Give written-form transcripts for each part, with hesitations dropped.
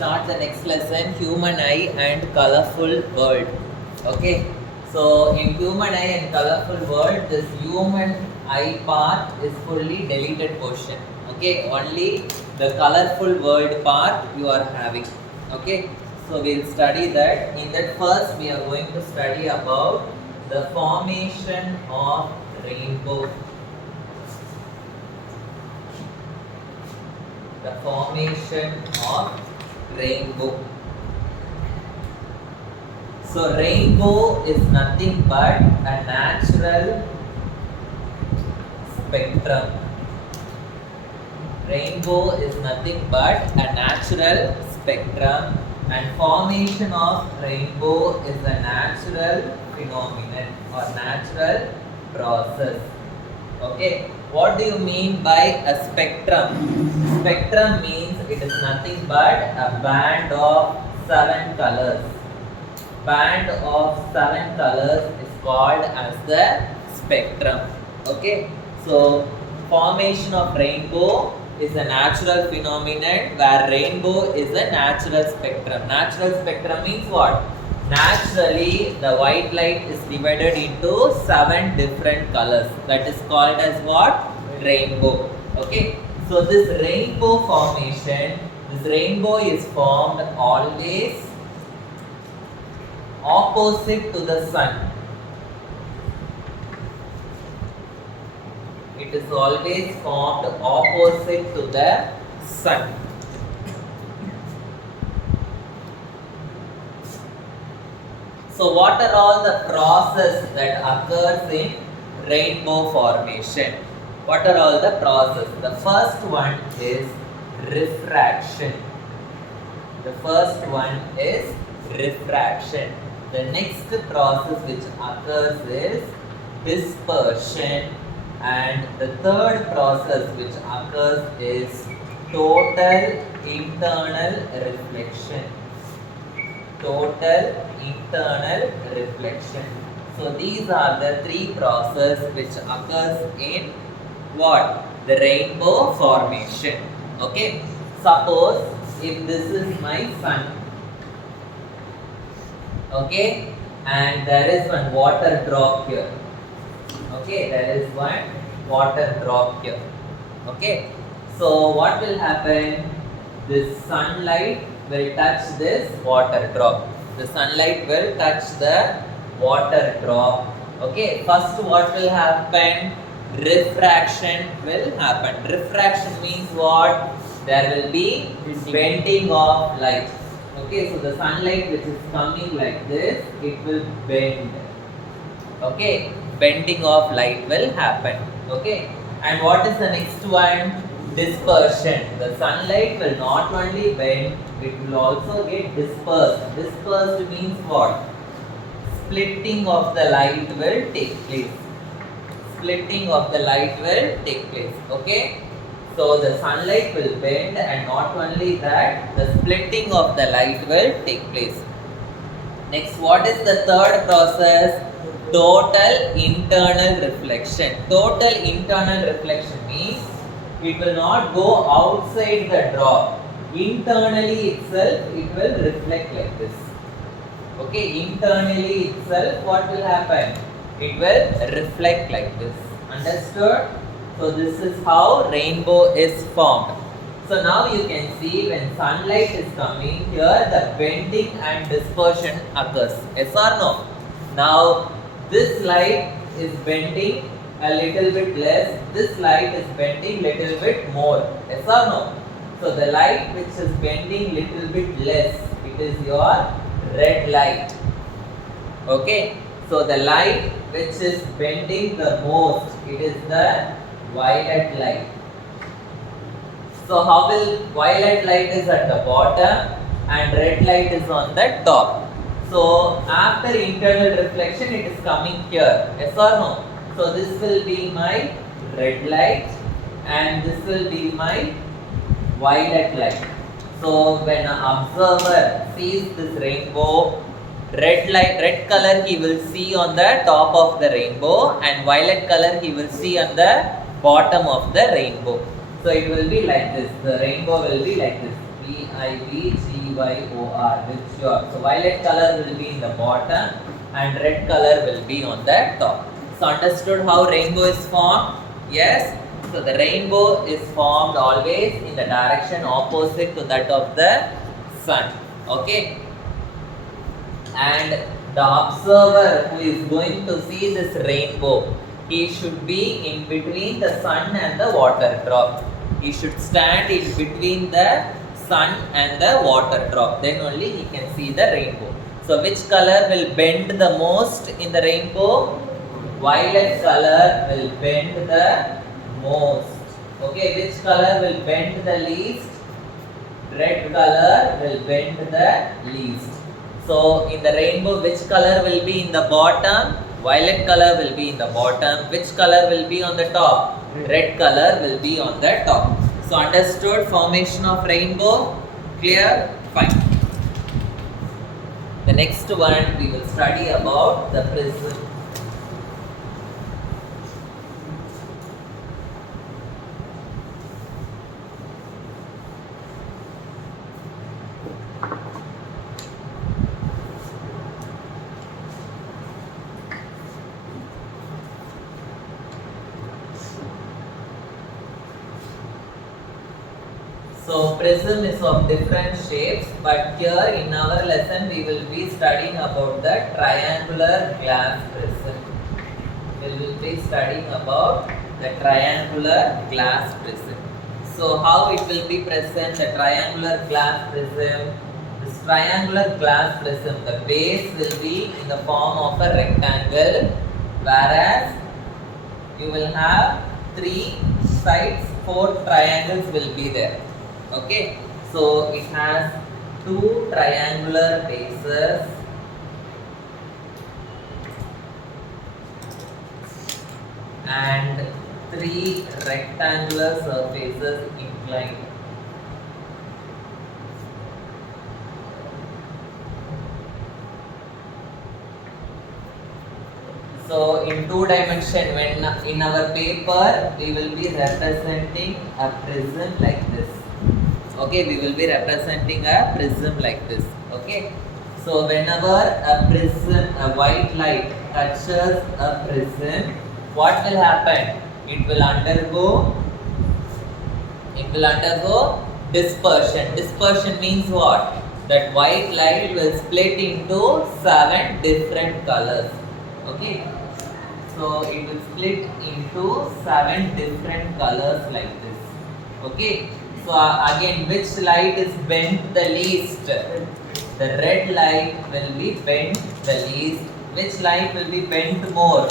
start the next lesson, human eye and colorful world. Okay, so in human eye and colorful world, this human eye part is fully deleted portion. Okay, only the colorful world part you are having. Okay, so we'll study that. In that first, we are going to study about the formation of rainbow. The formation of rainbow. So rainbow is nothing but a natural spectrum. Rainbow is nothing but a natural spectrum, and formation of rainbow is a natural phenomenon or natural process. Okay, what do you mean by a spectrum? Spectrum means it is nothing but a band of 7 colors. Band of 7 colors is called as the spectrum. Okay, so formation of rainbow is a natural phenomenon where rainbow is a natural spectrum. Natural spectrum means what? Naturally, the white light is divided into 7 different colors. That is called as what? Rainbow. Okay. So this rainbow formation, this rainbow is formed always opposite to the sun. It is always formed opposite to the sun. So what are all the process that occurs in rainbow formation? What are all the process? The first one is refraction. The first one is refraction. The next process which occurs is dispersion, and the third process which occurs is total internal reflection. Total internal reflection. So these are the 3 processes which occurs in what? The rainbow formation. Okay. Suppose if this is my sun. Okay, and there is one water drop here. Okay, there is one water drop here. Okay, so what will happen? This sunlight will touch this water drop. The sunlight will touch the water drop. Okay, first what will happen? Refraction will happen. Refraction means what? There will be bending of light. Okay, so the sunlight which is coming like this, it will bend. Okay, bending of light will happen. Okay, and what is the next one? Dispersion. The sunlight will not only bend, it will also get dispersed. Dispersed means what? Splitting of the light will take place. Splitting of the light will take place. Okay, so the sunlight will bend, and not only that, the splitting of the light will take place. Next, what is the third process? Total internal reflection. Total internal reflection means it will not go outside the drop. Internally itself, it will reflect like this. Okay, internally itself, what will happen? It will reflect like this. Understood? So this is how rainbow is formed. So now you can see when sunlight is coming here, the bending and dispersion occurs. Yes or no? Now this light is bending a little bit less. This light is bending little bit more. Yes or no? So the light which is bending little bit less, it is your red light. Okay. So the light which is bending the most, it is the violet light. So how will violet light is at the bottom and red light is on the top. So after internal reflection, it is coming here. Yes or no? So this will be my red light and this will be my violet light. So when an observer sees this rainbow, red color he will see on the top of the rainbow, and violet color he will see on the bottom of the rainbow. So it will be like this. The rainbow will be like this. VIBGYOR, Vibgyor. So violet color will be in the bottom and red color will be on the top. So understood how rainbow is formed? Yes. So the rainbow is formed always in the direction opposite to that of the sun. Okay. And the observer who is going to see this rainbow, he should be in between the sun and the water drop. He should stand in between the sun and the water drop. Then only he can see the rainbow. So which color will bend the most in the rainbow? Violet color will bend the most. Okay, which color will bend the least? Red color will bend the least. So in the rainbow, which color will be in the bottom? Violet color will be in the bottom. Which color will be on the top? Red color will be on the top. So understood formation of rainbow? Clear? Fine. The next one we will study about the prism. So prism is of different shapes, but here in our lesson we will be studying about the triangular glass prism. We will be studying about the triangular glass prism. So how it will be present, the triangular glass prism? This triangular glass prism, the base will be in the form of a rectangle, whereas you will have 3 sides, 4 triangles will be there. Okay, so it has 2 triangular bases and 3 rectangular surfaces inclined. So in 2 dimension, when in our paper we will be representing a prism like this. Okay, we will be representing a prism like this. Okay, so whenever a prism, a white light touches a prism, what will happen? It will undergo dispersion. Dispersion means what? That white light will split into 7 different colors. Okay, so it will split into 7 different colors like this. Okay. So again, which light is bent the least? The red light will be bent the least. Which light will be bent more?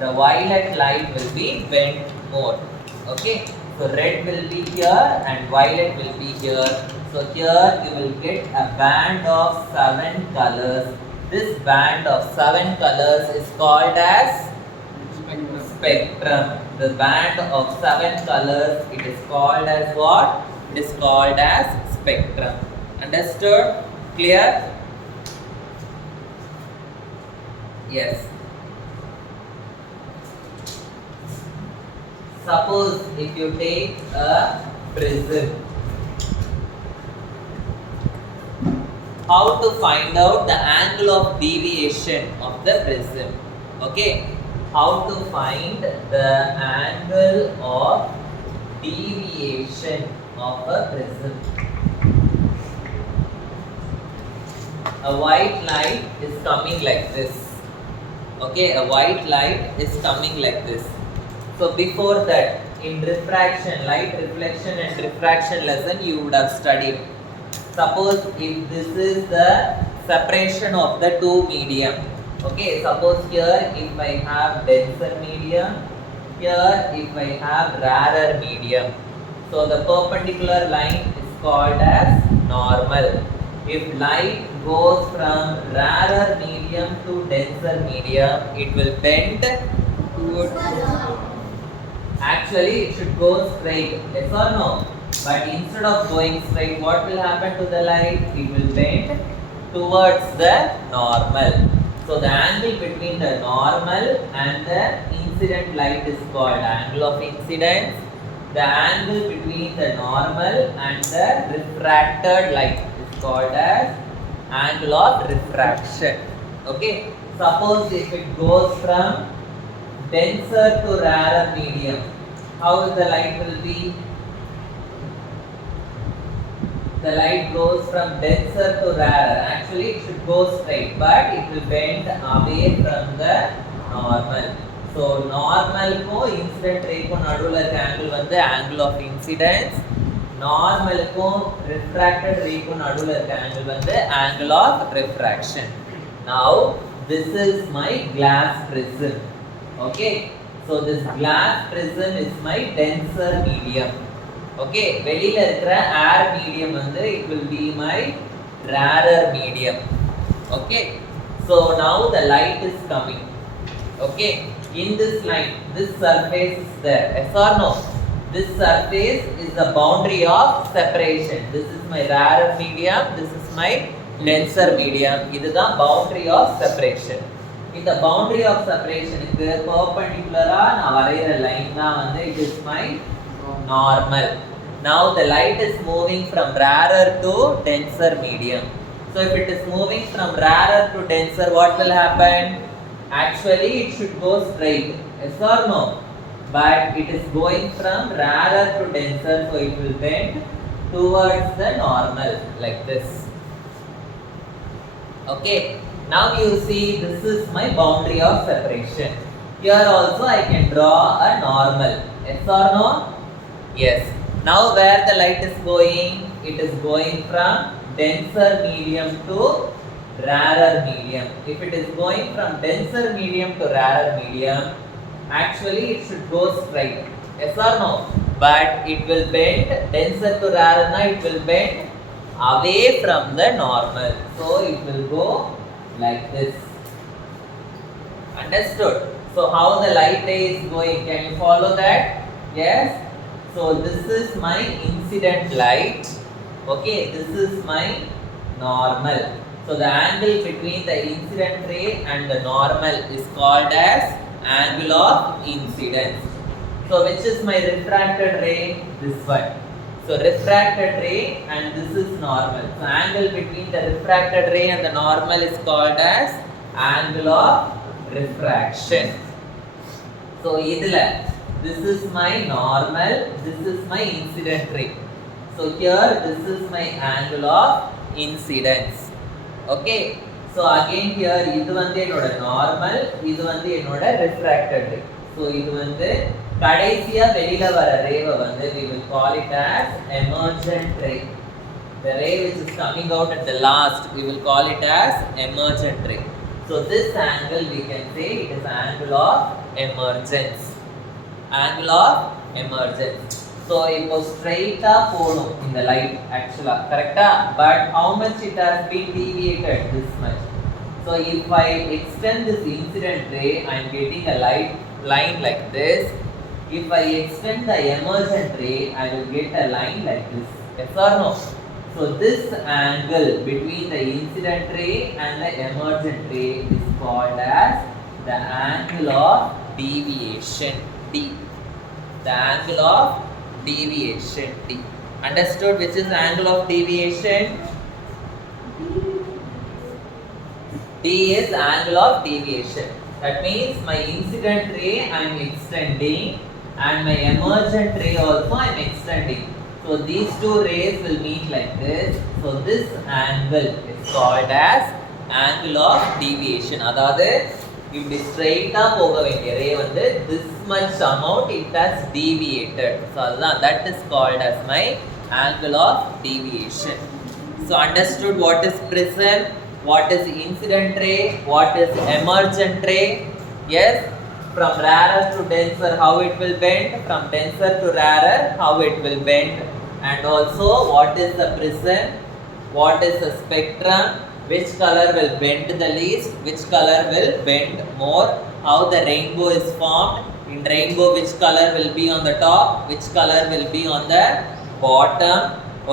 The violet light will be bent more. Okay. So red will be here and violet will be here. So here you will get a band of 7 colors. This band of 7 colors is called as spectrum. The band of 7 colors, it is called as what? It is called as spectrum. Understood? Clear? Yes. Suppose if you take a prism, how to find out the angle of deviation of the prism? Okay. How to find the angle of deviation of a prism? A white light is coming like this. Okay, a white light is coming like this. So before that, in refraction, light reflection and refraction lesson you would have studied. Suppose if this is the separation of the 2 medium. Okay, suppose here if I have denser medium, here if I have rarer medium. So the perpendicular line is called as normal. If light goes from rarer medium to denser medium, it will bend towards. Actually, it should go straight. Yes or no? But instead of going straight, what will happen to the light? It will bend towards the normal. So the angle between the normal and the incident light is called angle of incidence, the angle between the normal and the refracted light is called as angle of refraction. Okay, suppose if it goes from denser to rarer medium, how the light will be? The light goes from denser to rarer. Actually, it should go straight, but it will bend away from the normal. So, normal ko incident ray ko nadula angle வந்து angle of incidence. Normal ko refracted ray ko nadula angle வந்து angle of refraction. Now, this is my glass prism. Okay, so this glass prism is my denser medium. Okay, வெளியில இருக்கிற air medium வந்து it will be my rarer medium. Okay, so now the light is coming. Okay, in this light, this surface is there. Yes or no? This surface is the boundary of separation. This is my rarer medium. This is my denser medium. இது தான் boundary of separation. இந்த boundary of separation க்கு perpendicular-ஆ நான் வரைகிற line தான் வந்து it is my normal. Now the light is moving from rarer to denser medium. So if it is moving from rarer to denser, what will happen? Actually it should go straight. Yes or no? But it is going from rarer to denser, so it will bend towards the normal like this. Okay, now you see this is my boundary of separation. Here also I can draw a normal. Yes or no? Yes. Now where the light is going? It is going from denser medium to rarer medium. If it is going from denser medium to rarer medium, actually it should go straight. Yes or no? But it will bend, denser to rarer, it will bend away from the normal. So it will go like this. Understood? So how the light ray is going? Can you follow that? Yes? So this is my incident light. Okay, this is my normal. So the angle between the incident ray and the normal is called as angle of incidence. So which is my refracted ray? This one. So refracted ray and this is normal. So angle between the refracted ray and the normal is called as angle of refraction. So idhula this is my normal, this is my incident ray. So here this is my angle of incidence. Okay, so again here இது வந்து என்னோட normal, இது வந்து என்னோட refracted ray. So இது வந்து கடைசியா வெளியில வர ரேவை வந்து we will call it as emergent ray. The ray which is coming out at the last, we will call it as emergent ray. So this angle we can say it is angle of emergence. Angle of emergence. So இப்போ ஸ்ட்ரைட்டா போடும் இந்த light ஆக்சுவலா கரெக்ட்டா, but how much it has been deviated? This much. So if I extend this incident ray, I am getting a light line like this. If I extend the emergent ray, I will get a line like this. Yes or no? So this angle between the incident ray and the emergent ray is called as the angle of deviation D. The angle of deviation D. Understood which is angle of deviation? D is angle of deviation. That means my incident ray I am extending and my emergent ray also I am extending. So these two rays will meet like this. So this angle is called as angle of deviation. அதாவது இப்படி ஸ்ட்ரைட்டா போக வேண்டிய ரே வந்து this much amount it has deviated. So அதுதான் that is called as my angle of deviation. So understood what is prism, what is incident ray, what is emergent ray? Yes, from rarer to denser how it will bend, from denser to rarer how it will bend, and also what is the prism, what is the spectrum, which color will bend the least, which color will bend more, how the rainbow is formed. In rainbow which color will be on the top, which color will be on the bottom.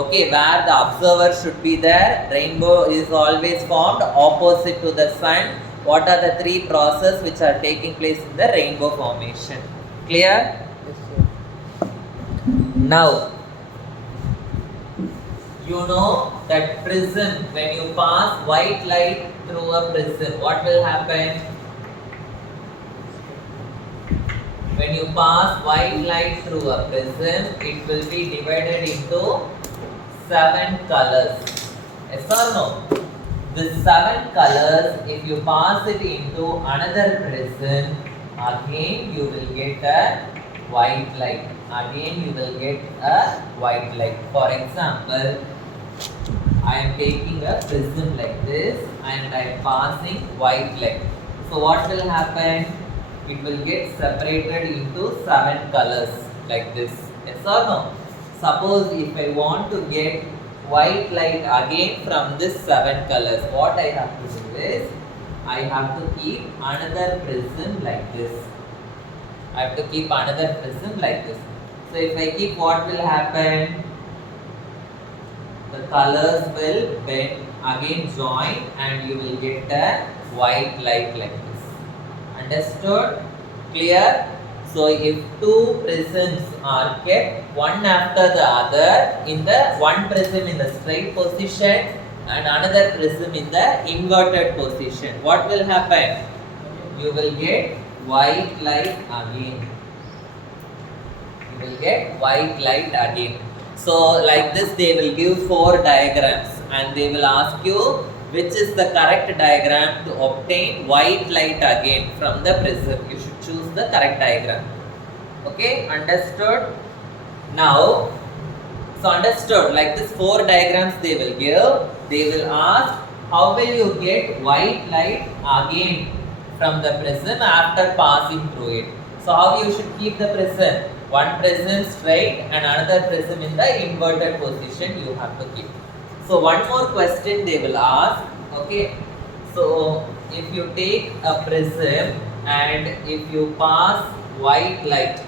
Okay, where the observer should be there. Rainbow is always formed opposite to the sun. What are the three processes which are taking place in the rainbow formation? Clear? Yes, sir. Now you know that prism, when you pass white light through a prism, what will happen? When you pass white light through a prism, it will be divided into 7 colors. Yes or no? These 7 colors, if you pass it into another prism, again you will get a white light. Again you will get a white light. For example, I am taking a prism like this and I am passing white light. So what will happen? It will get separated into 7 colors like this. Yes or no? Suppose if I want to get white light again from this 7 colors, what I have to do is, I have to keep another prism like this. I have to keep another prism like this. So if I keep, what will happen? The colors will then again join and you will get a white light like this. Understood? Clear? So if 2 prisms are kept one after the other, in the one prism in the straight position and another prism in the inverted position, what will happen? You will get white light again. You will get white light again. So like this they will give 4 diagrams and they will ask you which is the correct diagram to obtain white light again from the prism. You should choose the correct diagram. Okay, understood? Now, so understood, like this 4 diagrams they will give. They will ask how will you get white light again from the prism after passing through it. So how you should keep the prism? One prism straight and another prism in the inverted position you have to keep. So one more question they will ask. Okay, so if you take a prism and if you pass white light,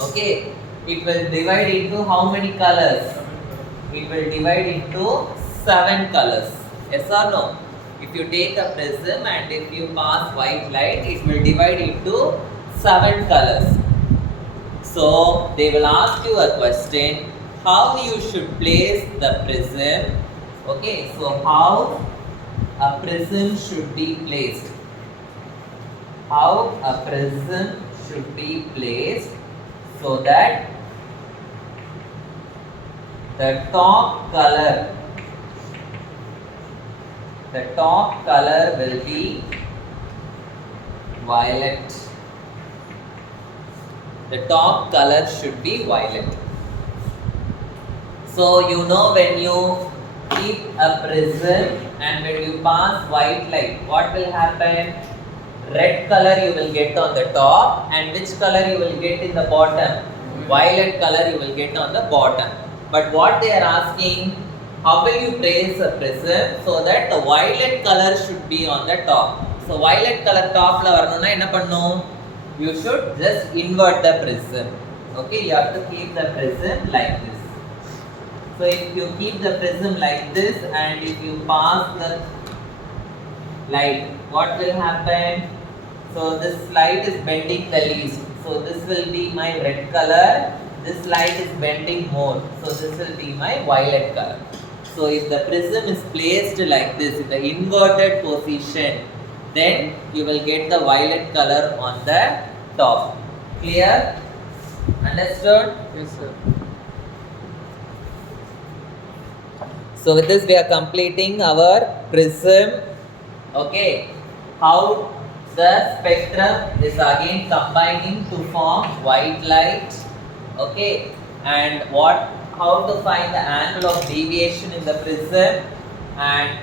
okay, it will divide into how many colors? It will divide into 7 colors. Yes or no? If you take a prism and if you pass white light, it will divide into 7 colors. So they will ask you a question, how you should place the prism. Okay, so how a prism should be placed. How a prism should be placed so that the top color will be violet. The top color should be violet. So you know when you keep a prism and when you pass white light, what will happen? Red color you will get on the top and which color you will get in the bottom? Violet color you will get on the bottom. But what they are asking, how will you place a prism so that the violet color should be on the top? So violet color top la varanuna enna pannum? You should just invert the prism. Okay, you have to keep the prism like this. So if you keep the prism like this and if you pass the light, what will happen? So this light is bending the least. So this will be my red color. This light is bending more. So this will be my violet color. So if the prism is placed like this in the inverted position, then you will get the violet color on the top. Clear? Understood? Yes, sir. So with this we are completing our prism. Okay, how the spectrum is again combining to form white light. Okay, and how to find the angle of deviation in the prism and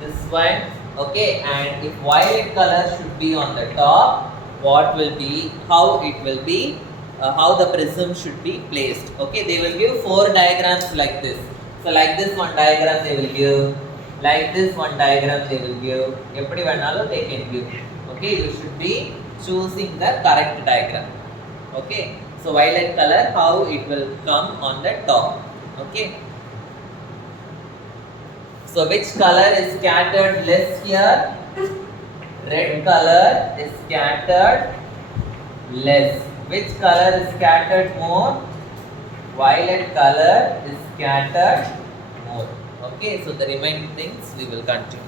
this one. Okay, and if violet color should be on the top, what will be, how it will be, how the prism should be placed. Okay, they will give 4 diagrams like this. So like this one diagram they will give, like this one diagram they will give, eppadi venalum they can give. Okay, you should be choosing the correct diagram. Okay, so violet color, how it will come on the top. Okay, so which color is scattered less here? Red color is scattered less. Which color is scattered more? Violet color is scattered more. Okay, so the remaining things we will continue.